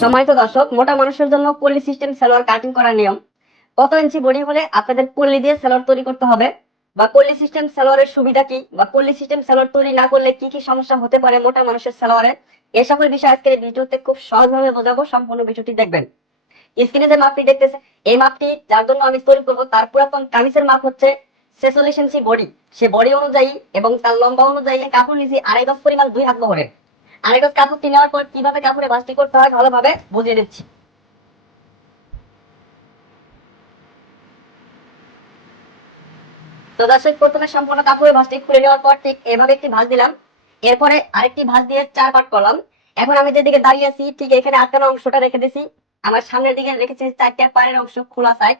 সম্মানিত দর্শক, মোটা মানুষের জন্য পল্লী সিস্টেম সালোয়ার কাটিং করার নিয়ম। কত ইঞ্চি বডি হলে আপনাদের পল্লী দিয়ে সালোয়ার তৈরি করতে হবে, বা পল্লী সিস্টেম সালোয়ারের সুবিধা কি, বা পল্লী সিস্টেম সালোয়ার তৈরি না করলে কি কি সমস্যা হতে পারে মোটা মানুষের সালোয়ারে, এই সকল বিষয় আজকের এই ভিডিওতে খুব সহজভাবে বোঝাবো। সম্পূর্ণ ভিডিওটি দেখবেন। স্ক্রিনে যে মাপটি দেখতেছে, এই মাপটি যার জন্য আমি তৈরি করবো তার পুরাতন কামিজের মাপ হচ্ছে 46 ইঞ্চি বডি। সে বডি অনুযায়ী এবং তার লম্বা অনুযায়ী কাপড় নিয়েছি 2.5 গজ পরিমাণ 2 হাত বহরের। 2.5 গজ কাপড়টি নেওয়ার পর কিভাবে কাপড়ে ভাঁজটি করতে হয় ভালোভাবে বুঝিয়ে দিচ্ছি। তো দর্শক, প্রথমে সম্পূর্ণ কাপড়ের ভাঁজটি খুলে নেওয়ার পর ঠিক এভাবে একটি ভাঁজ দিলাম। এরপরে আরেকটি ভাঁজ দিয়ে 4 পার্ট করলাম। এখন আমি যেদিকে দাঁড়িয়ে আছি ঠিক এখানে আটকানো অংশটা রেখে দিয়েছি। আমার সামনের দিকে রেখেছি 4টা পায়ের অংশ খোলা সাইড।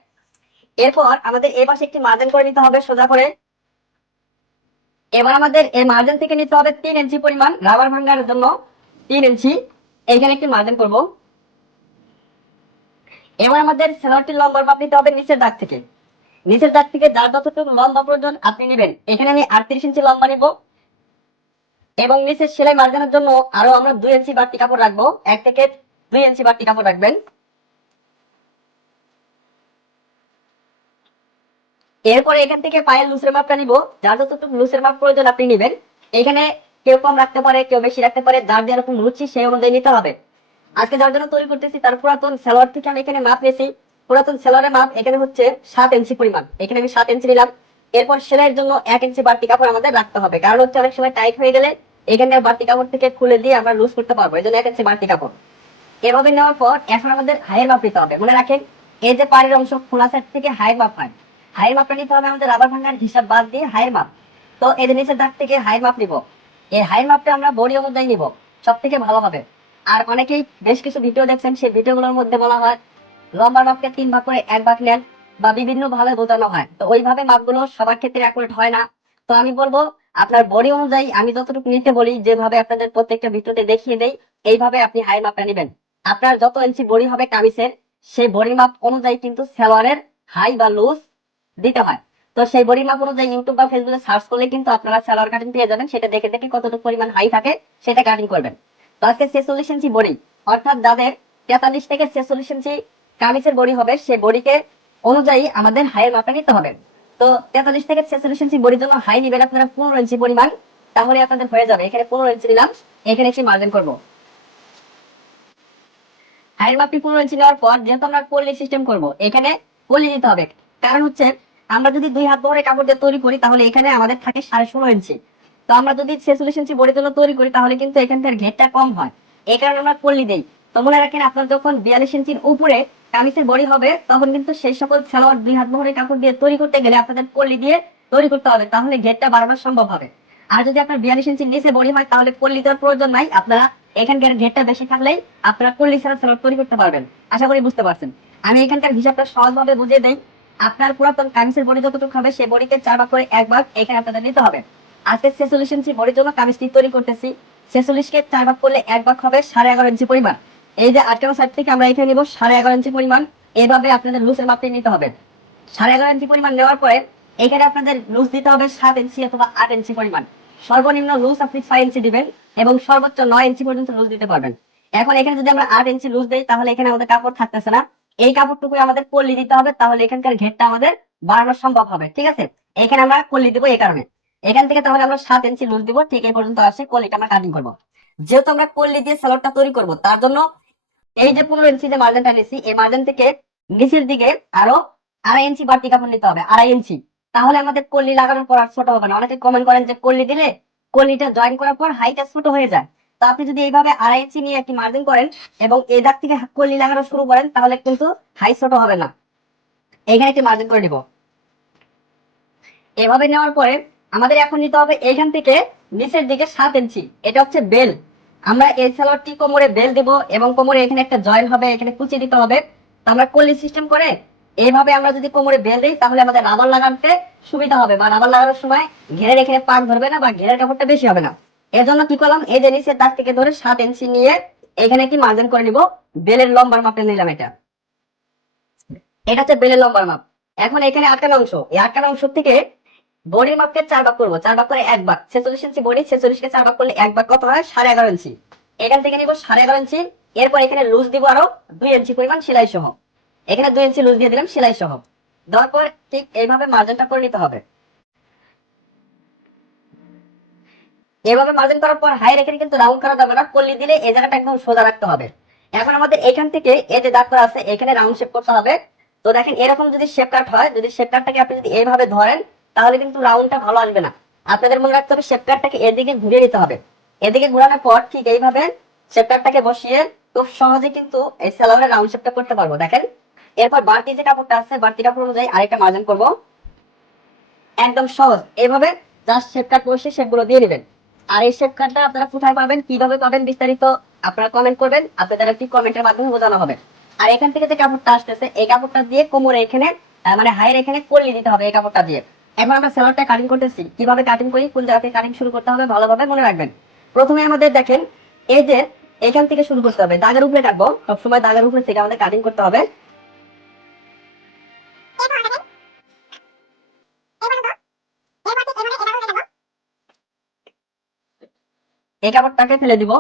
এরপর আমাদের এই পাশে একটি মার্জিন করে নিতে হবে সোজা করে। এবার আমাদের এই মার্জিন থেকে নিতে হবে 3 ইঞ্চি পরিমাণ রাবার ভাঙার জন্য। 3 ইঞ্চি এখানে একটি মার্জিন করব। এবার আমাদের সেলোয়ারটির লম্বার মাপ নিতে হবে নিচের দাগ থেকে। নিচের দাগ থেকে যার যতটুকু লম্বা প্রয়োজন আপনি নেবেন। এখানে আমি 38 ইঞ্চি লম্বা নিব এবং নিচের সেলাই মার্জিনের জন্য আরো আমরা 2 ইঞ্চি বাড়তি কাপড় রাখবো। 1 থেকে 2 ইঞ্চি বাড়তি কাপড় রাখবেন। এরপরে এখান থেকে পায়ের লুসের মাপটা নিব। যার যতটুকু লুসের মাপ প্রয়োজন আপনি নেবেন। এখানে কেউ কম রাখতে পারে, কেউ বেশি রাখতে পারে, যার যেরকম রুচি সেই অনুযায়ী নিতে হবে। আজকে যার জন্য তৈরি করতেছি তার পুরাতন সালোয়ার থেকে আমি এখানে মাপ নিয়েছি। পুরাতন সালোয়ারের মাপ এখানে হচ্ছে 7 ইঞ্চি পরিমাণ। এখানে আমি 7 ইঞ্চি নিলাম। এরপর সেলাইয়ের জন্য 1 ইঞ্চি বাড়তি কাপড় আমাদের রাখতে হবে, কারণ হচ্ছে অনেক সময় টাইট হয়ে গেলে এখানে বাড়তি কাপড় থেকে খুলে দিয়ে আমরা লুজ করতে পারবো, এই জন্য 1 ইঞ্চি বাড়তি কাপড়। এভাবে নেওয়ার পর এখন আমাদের হাইয়ের মাপ নিতে হবে। মনে রাখেন, এই যে পাড়ের অংশ খোলা সাইড থেকে হাইয়ের মাপ হয়। হাইয়ের মাপটা নিতে হবে আমাদের রাবার ভাঙার হিসাব বাদ দিয়ে হাইয়ের মাপ। তো এই যে নিচের দাগ থেকে হাইয়ের মাপ নিব। এই হাইয়ের মাপটা আমরা বডি অনুযায়ী নিব, সব থেকে ভালো হবে। আর অনেকেই বেশ কিছু ভিডিও দেখছেন, সেই ভিডিওগুলোর মধ্যে বলা হয় লম্বার মাপকে 3 ভাগ করে 1 ভাগ নেন, বা বিভিন্ন ভাবে বোঝানো হয়। তো ওইভাবে মাপগুলো সবার ক্ষেত্রে অ্যাকুরেট হয় না। তো আমি বলবো আপনার বডি অনুযায়ী আমি যতটুকু নিতে বলি, যেভাবে আপনাদের প্রত্যেকটা ভিডিওতে দেখিয়ে দেই, এইভাবে আপনি হাইয়ের মাপটা নেবেন। আপনার যত ইঞ্চি বডি হবে কামিজের, সেই বডির মাপ অনুযায়ী কিন্তু সালোয়ারের হাই বা লুজ দিতে হয়। তো সেই বডির মাপ অনুযায়ী ইউটিউব বা ফেসবুকে সার্চ করলে কিন্তু আপনারা সালোয়ার কাটিং পেয়ে যাবেন। সেটা দেখে দেখে কতটুকু পরিমাণ হাই থাকে সেটা কাটিং করবেন। তো আজকে 46 ইঞ্চি বডি, অর্থাৎ যাদের 43 থেকে 46 ইঞ্চি কামিজের বডি হবে, সেই বডিকে অনুযায়ী আমাদের হাইয়ের মাপটা নিতে হবে। তো 43 থেকে 46 ইঞ্চি বডির জন্য হাই নিবেন আপনারা 15 ইঞ্চি পরিমাণ, তাহলে আপনাদের হয়ে যাবে। এখানে 15 ইঞ্চি নিলাম, এখানে একটি মার্জিন করবো। হাইয়ের মাপটি 15 ইঞ্চি নেওয়ার পর যেহেতু আমরা পল্লী সিস্টেম করব, এখানে পল্লী দিতে হবে। কারণ হচ্ছে আমরা যদি 2 হাত বহরের কাপড় দিয়ে তৈরি করি তাহলে এখানে আমাদের থাকে 16.5 ইঞ্চি। তো আমরা যদি 46 ইঞ্চি বডির জন্য তৈরি করি তাহলে কিন্তু এখানকার ঘেরটা কম হয়। এই কারণে আমরা পল্লী দেই। তো মনে রাখেন, আপনার যখন 42 ইঞ্চির উপরে কামিজের বডি হবে তখন কিন্তু সেই সকল সালোয়ার 2 হাত বহরের কাপড় দিয়ে তৈরি করতে গেলে আপনাদের পল্লী দিয়ে তৈরি করতে হবে, তাহলে ঘেরটা বাড়ানো সম্ভব হবে। আর যদি আপনার 42 ইঞ্চির নিচে বডি হয় তাহলে পল্লী দেওয়ার প্রয়োজন নাই। আপনারা এখানকার ঘেরটা বেশি থাকলেই আপনারা পল্লী ছাড়া সালোয়ার তৈরি করতে পারবেন। আশা করি বুঝতে পারছেন। আমি এখানকার হিসাবটা সহজভাবে বুঝিয়ে দেই। আপনার পুরাতন কামিজের বডি যতটুকু হবে সেই বডিকে 4 ভাগ করে 1 ভাগ এখানে আপনাদের নিতে হবে। আজকে 46 ইঞ্চি বডির জন্য কামিজটি তৈরি করতেছি। 46 কে 4 ভাগ করলে 1 ভাগ হবে 11.5 ইঞ্চি পরিমাণ। এই যে আটকানো সাইড থেকে আমরা এখানে নিব 11.5 ইঞ্চি পরিমাণ। এইভাবে আপনাদের লুজের মাপটি নিতে হবে। 11.5 ইঞ্চি পরিমাণ নেওয়ার পরে এখানে আপনাদের লুজ দিতে হবে 7 ইঞ্চি অথবা 8 ইঞ্চি পরিমাণ। সর্বনিম্ন লুজ আপনি 6 ইঞ্চি দিবেন এবং সর্বোচ্চ 9 ইঞ্চি পর্যন্ত লুজ দিতে পারবেন। এখন এখানে যদি আমরা 8 ইঞ্চি লুজ দেই তাহলে এখানে আমাদের কাপড় থাকতেছে না। এই কাপড়টুকু আমাদের পল্লী দিতে হবে, তাহলে এখানকার ঘেরটা আমাদের বাড়ানো সম্ভব হবে। ঠিক আছে, এখানে আমরা পল্লী দিব এই কারণে। এখান থেকে তাহলে আমরা 7 ইঞ্চি লুজ দিব, ঠিক এই পর্যন্ত আসে পল্লীটা আমরা কাটিং করবো। যেহেতু আমরা পল্লী দিয়ে সালোয়ারটা তৈরি করব, তার জন্য এই যে 15 ইঞ্চি যে মার্জিনটা নিচ্ছি, এই মার্জিন থেকে নিচের দিকে আরো 2.5 ইঞ্চি বাড়তি কাপড় নিতে হবে, 2.5 ইঞ্চি। তাহলে আমাদের কলি লাগানোর পর আর ছোট হবে না। অনেকে কমেন্ট করেন যে কলি দিলে কলিটা জয়েন করার পর হাইটা ছোট হয়ে যায়। তো আপনি যদি এইভাবে 2.5 ইঞ্চি নিয়ে একটি মার্জিন করেন এবং এই দাগ থেকে কলি লাগানো শুরু করেন তাহলে কিন্তু হাই ছোট হবে না। এখানে একটি মার্জিন করে নিব। এভাবে নেওয়ার পরে আমাদের এখন নিতে হবে এইখান থেকে নিচের দিকে 7 ইঞ্চি। এটা হচ্ছে বেল। আমরা এই সালোয়ারটি কোমরে বেল দেব এবং কোমরে এখানে একটা জয়েন হবে, এখানে কুচি দিতে হবে। তো আমরা কলি সিস্টেম করে এইভাবে আমরা যদি কোমরে বেল দিই তাহলে আমাদের রাবার লাগাতে সুবিধা হবে, বা রাবার লাগানোর সময় ঘেরের এখানে পাক ধরবে না, বা ঘেরের কাপড়টা বেশি হবে না। এর জন্য কি করলাম, এই যে নিচের দাগ থেকে ধরে 7 ইঞ্চি নিয়ে এখানে একটি মার্জিন করে নিব। বেলের লম্বার মাপে নিলাম এটা। এটা হচ্ছে বেলের লম্বার মাপ। এখন এখানে আটকানো অংশ, এই আটকানো অংশ থেকে বডির মাপকে 4 ভাগ করবো। 4 ভাগ করে 1 ভাগ, 46 ইঞ্চি বডি, 46 কে 4 ভাগ করলে 1 ভাগ কত হয় 11.5 ইঞ্চি। এখান থেকে নিব 11.5 ইঞ্চি। এরপর এখানে লুজ দিব আরো 2 ইঞ্চি পরিমাণ সেলাই সহ। এখানে 2 ইঞ্চি লুজ দিয়ে দিলাম সেলাই সহ। দেওয়ার পর ঠিক এইভাবে মার্জিনটা করে নিতে হবে। এভাবে মার্জিন করার পর হাই রেখে কিন্তু রাউন্ড করা যাবে না, কল্লি দিলে এই জায়গাটা একদম সোজা রাখতে হবে। এখন আমাদের এখান থেকে এই যে দাগ করা আছে এখানে রাউন্ড শেপ করতে হবে। তো দেখেন এরকম যদি শেপ কাট হয়, যদি শেপ কাটটাকে আপনি যদি এইভাবে ধরেন তাহলে কিন্তু রাউন্ডটা ভালো আসবে না। আপনাদের মনে রাখতে হবে শেপ কাটটাকে এদিকে ঘুরিয়ে নিতে হবে। এদিকে ঘোরানোর পর ঠিক এইভাবে শেপ কাটটাকে বসিয়ে খুব সহজে কিন্তু এই সালোয়ারের রাউন্ড শেপটা করতে পারবো। দেখেন এরপর বাড়তি যে কাপড়টা আছে বাড়তি কাপড় অনুযায়ী আরেকটা মার্জিন করব। একদম সহজ এইভাবে জাস্ট শেপ কাট বসে শেপগুলো দিয়ে দিবেন। আর এই শেপ কাটটা আপনারা কোথায় পাবেন, কিভাবে পাবেন, বিস্তারিত আপনারা কমেন্ট করবেন, আপনাদের একটি কমেন্টের মাধ্যমে বোঝানো হবে। আর এখান থেকে যে কাপড়টা আসতেছে এই কাপড়টা দিয়ে কোমরে এখানে মানে হাইয়ের এখানে কলিয়ে দিতে হবে এই কাপড়টা দিয়ে। এখন আমরা সেলোয়ারটা কাটিং করতেছি, কিভাবে কাটিং করি, কোন জায়গা থেকে কাটিং শুরু করতে হবে ভালোভাবে মনে রাখবেন। প্রথমে আমাদের দেখেন এই যে এখান থেকে শুরু করতে হবে, দাগের উপরে কাটবো, সবসময় দাগের উপরে থেকে আমাদের কাটিং করতে হবে। এই কাপড়টাকে ফেলে দিব।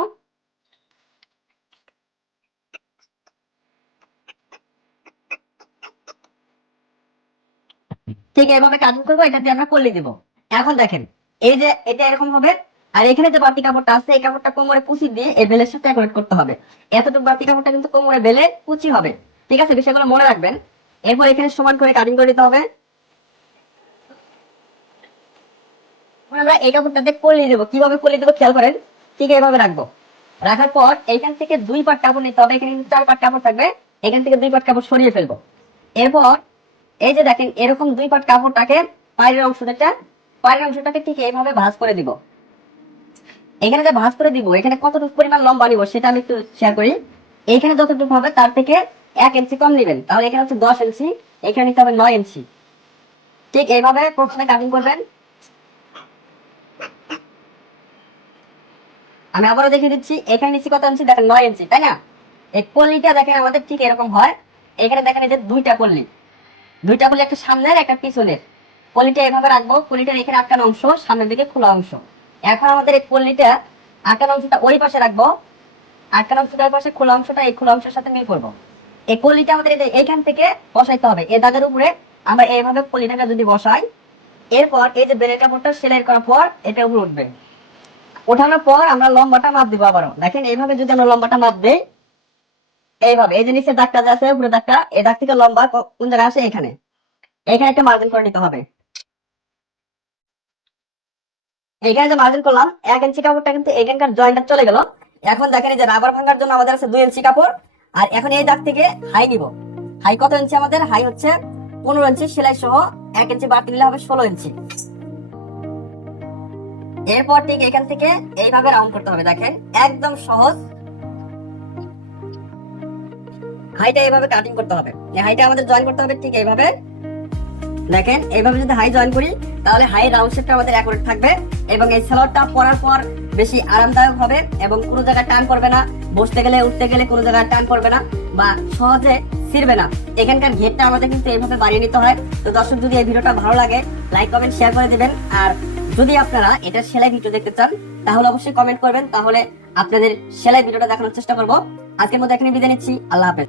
ঠিক এইভাবে কাটিং করবো, এটা দিয়ে আমরা কলিয়ে দিব। এখন দেখেন এই যে এটা এরকম হবে। আর এখানে যে বাড়তি কাপড়টা আছে এই কাপড়টা কোমরে কুচি দিয়ে এই বেলের সাথে অ্যাকোরেট করতে হবে। এতটুকু বাড়তি কাপড়টা কিন্তু কোমরে বেলে কুচি হবে। ঠিক আছে, বিষয়গুলো মনে রাখবেন। এরপর এখানে সমান করে কাটিং করে দিতে হবে। আমরা এই কাপড়টাতে কলিয়ে দেবো, কিভাবে কলিয়ে দেবো খেয়াল করেন। ঠিক এইভাবে রাখবো। রাখার পর এখান থেকে 2 পাট কাপড় নিতে হবে। এখানে কিন্তু 4 পাট কাপড় থাকবে, এখান থেকে 2 পাট কাপড় সরিয়ে ফেলবো। এরপর এই যে দেখেন এরকম 2 পাট কাপড়টাকে পায়ের অংশটাকে ঠিক এইভাবে ভাঁজ করে দিব। এখানে যে ভাঁজ করে দিব এখানে কতটুকু পরিমাণ লম্বা নিব সেটা আমি একটু শেয়ার করি। এখানে যতটুকু হবে তার থেকে 1 ইঞ্চি কম নেবেন, তাহলে এখানে হচ্ছে 10 ইঞ্চি, এখানে নিতে হবে 9 ইঞ্চি। ঠিক এইভাবে প্রথমে কাটিং করবেন। আমি আবারও দেখিয়ে দিচ্ছি, এখানে নিচে কত ইঞ্চি দেখেন 9 ইঞ্চি, তাই না? এই কলিটা দেখেন আমাদের ঠিক এরকম হয়। এখানে দেখেন এই যে দুইটা কলি, একটা সামনের একটা পিছনের। কলিটা এভাবে রাখবো, কলিটার এখানে আটকানো অংশ, সামনের দিকে খোলা অংশ। এখন আমাদের এই কলিটা আটকানো অংশটা ওই পাশে রাখবো, আটকানো অংশটা ওই পাশে, খোলা অংশটা এই খোলা অংশের সাথে মিল করবো। এই কলিটা আমাদের এইখান থেকে বসাইতে হবে, এই দাগের উপরে আমরা এইভাবে কলিটাকে যদি বসাই, এরপর এই যে বেলের কাপড়টা সেলাই করার পর এটা উপরে উঠবে। ওঠানোর পর আমরা লম্বাটা মাপ দিব আবারও। দেখেন এইভাবে যদি আমরা লম্বাটা মাপ দিই, এইভাবে এই যে নিচের দাগটা যে আছে উপরে দাগটা, এই দাগ থেকে লম্বা কোন জায়গায় আসে এখানে, এখানে একটা মার্জিন করে নিতে হবে। এখানে যে মার্জিন করলাম 1 ইঞ্চি কাপড়টা কিন্তু এখানকার জয়েন্টটা চলে গেল। এখন দেখেন এই যে রাবার ভাঙার জন্য আমাদের আছে 2 ইঞ্চি কাপড়। আর এখন এই দাগ থেকে হাই নিব। হাই কত ইঞ্চি আমাদের? হাই হচ্ছে 15 ইঞ্চি, সেলাই সহ 1 ইঞ্চি বাড়তি নিলে হবে 16 ইঞ্চি। এরপর ঠিক এখান থেকে এইভাবে রাউন্ড করতে হবে। দেখেন একদম সহজ। হাইটা এইভাবে কাটিং করতে হবে, এই হাইটা আমাদের জয়েন করতে হবে ঠিক এইভাবে। দেখেন এইভাবে যদি হাই জয়েন করি তাহলে হাই রাউন্ড শেপটা আমাদের অ্যাকুরেট থাকবে এবং এই সালোয়ারটা পরার পর বেশি আরামদায়ক হবে এবং কোনো জায়গায় টান পড়বে না, বসতে গেলে উঠতে গেলে কোনো জায়গায় টান পড়বে না বা সহজে ছিড়বে না। এখানকার ঘেরটা আমাদের কিন্তু এইভাবে বাড়িয়ে নিতে হয়। তো দর্শক যদি এই ভিডিওটা ভালো লাগে লাইক কমেন্ট শেয়ার করে দিবেন। আর যদি আপনারা এটা সেলাই ভিডিও দেখতে চান তাহলে অবশ্যই কমেন্ট করবেন, তাহলে আপনাদের সেলাই ভিডিওটা দেখানোর চেষ্টা করব। আজকের মতো এখানে বিদায় নিচ্ছি, আল্লাহ হাফেজ।